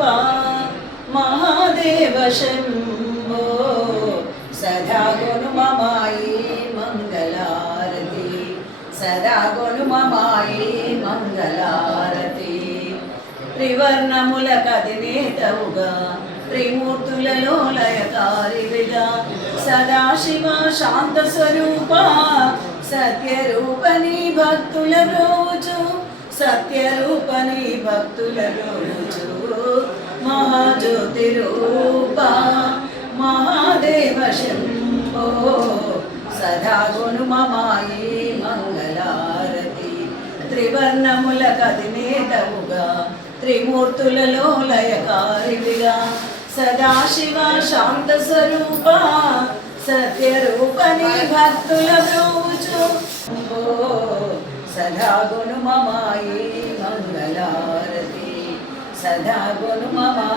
स्वरूपा महादेव शंभो सदा गुणममायी मंगलारती सदा गुणममायी मंगलारती త్రివర్ణములకధినేతవుగా త్రిమూర్తులలో లయకారివిగా సదాశివ శాంత స్వరూప సత్యరూపని భక్తుల రోజు సత్యరూపని భక్తుల రోజు మహాజ్యోతి రూప మహాదేవ శంభో సదా గుణమమాయీ మంగళారతి త్రివర్ణములకధినేతవుగా త్రిమూర్తులలో లయకారివిగా సదాశివ శాంత స్వరూప సత్యరూపని భక్తుల బ్రోచు సదా గుణమమాయీ మంగళారతి సదా గుణమమాయీ